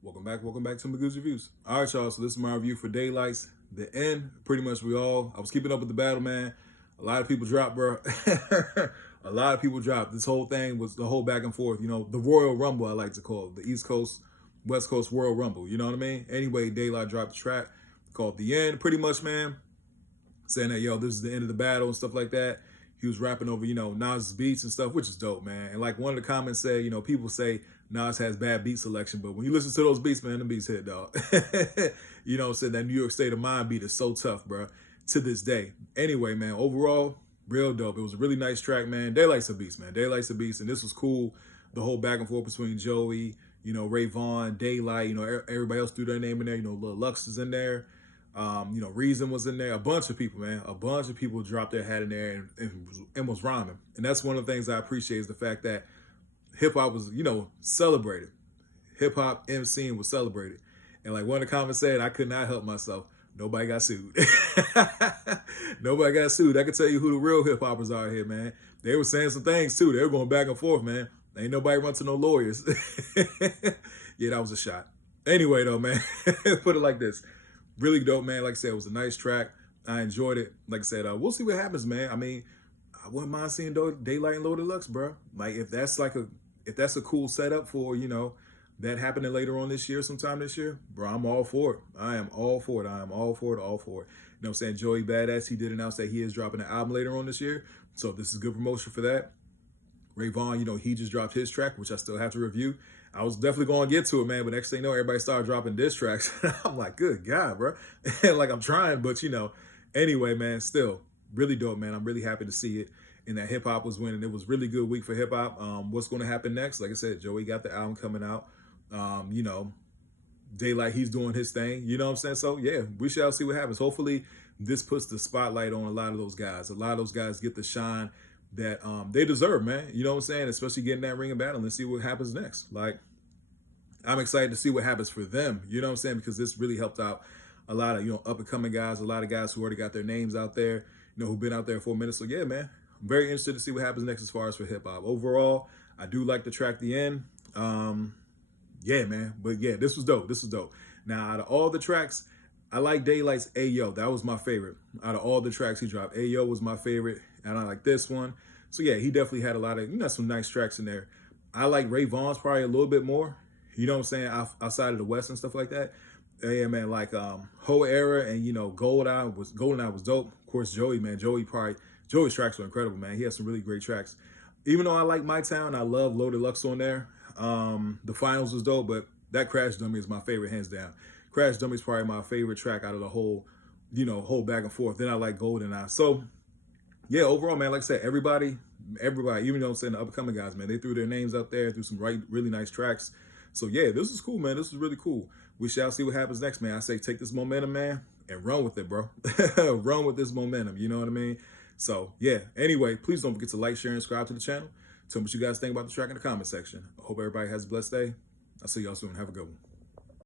Welcome back to my Goose Reviews. All right, y'all, so this is my review for Daylyt's The End. Pretty much I was keeping up with the battle, man. A lot of people dropped, bro. A lot of people dropped. This whole thing was the whole back and forth, the Royal Rumble, I like to call it. The East Coast, West Coast Royal Rumble, you know what I mean? Anyway, Daylyt dropped a track called The End. Pretty much, man, saying that, this is the end of the battle and stuff like that. He was rapping over, Nas' beats and stuff, which is dope, man. And like one of the comments said, people say Nas has bad beat selection, but when you listen to those beats, man, the beats hit, dog. You know what I'm saying? That New York State of Mind beat is so tough, bro, to this day. Anyway, man, overall, real dope. It was a really nice track, man. Daylyt's a beast, man. Daylyt's a beast, and this was cool. The whole back and forth between Joey, Ray Vaughn, Daylyt, everybody else threw their name in there. Lil Lux is in there. Reason was in there. A bunch of people, man. A bunch of people dropped their hat in there and was rhyming. And that's one of the things I appreciate is the fact that hip-hop was, celebrated. Hip-hop MCing was celebrated. And like one of the comments said, I could not help myself. Nobody got sued. Nobody got sued. I can tell you who the real hip-hoppers are here, man. They were saying some things, too. They were going back and forth, man. Ain't nobody run to no lawyers. Yeah, that was a shot. Anyway, though, man, put it like this. Really dope, man. Like I said, it was a nice track. I enjoyed it. Like I said, we'll see what happens, man. I mean, I wouldn't mind seeing Daylyt and Loaded Lux, bro. Like if that's a cool setup for, that happening later on this year, sometime this year, bro, I'm all for it. I am all for it. I am all for it, all for it. You know what I'm saying? Joey Badass, he did announce that he is dropping an album later on this year. So this is good promotion for that. Ray Vaughn, he just dropped his track, which I still have to review. I was definitely going to get to it, man, but next thing you know, everybody started dropping diss tracks. I'm like, good God, bro. Like, I'm trying, but, anyway, man, still, really dope, man. I'm really happy to see it, and that hip-hop was winning. It was really good week for hip-hop. What's going to happen next? Like I said, Joey got the album coming out. Daylyt, he's doing his thing. You know what I'm saying? So, yeah, we shall see what happens. Hopefully, this puts the spotlight on a lot of those guys. A lot of those guys get the shine that they deserve, man. You know what I'm saying? Especially getting that ring of battle and see what happens next. Like, I'm excited to see what happens for them. You know what I'm saying? Because this really helped out a lot of, up-and-coming guys, a lot of guys who already got their names out there, who've been out there for a minute. So, yeah, man, I'm very interested to see what happens next as far as for hip-hop. Overall, I do like the track The End. Yeah, man. But, yeah, this was dope. This was dope. Now, out of all the tracks, I like Daylyt's Ayo. That was my favorite. Out of all the tracks he dropped, Ayo was my favorite, and I like this one. So, yeah, he definitely had a lot of, some nice tracks in there. I like Ray Vaughn's probably a little bit more. You know what I'm saying? Outside of the West and stuff like that. Yeah, man, like Whole Era and, GoldenEye was dope. Of course, Joey, man. Joey's tracks were incredible, man. He has some really great tracks. Even though I like My Town, I love Loaded Lux on there. The Finals was dope, but that Crash Dummy is my favorite, hands down. Crash Dummy is probably my favorite track out of the whole, whole back and forth. Then I like GoldenEye. So, yeah, overall, man, like I said, everybody, even though I'm saying the up-and-coming guys, man, they threw their names out there, threw some really nice tracks. So, yeah, this is cool, man. This is really cool. We shall see what happens next, man. I say take this momentum, man, and run with it, bro. Run with this momentum, you know what I mean? So, yeah, anyway, please don't forget to like, share, and subscribe to the channel. Tell me what you guys think about the track in the comment section. I hope everybody has a blessed day. I'll see y'all soon. Have a good one.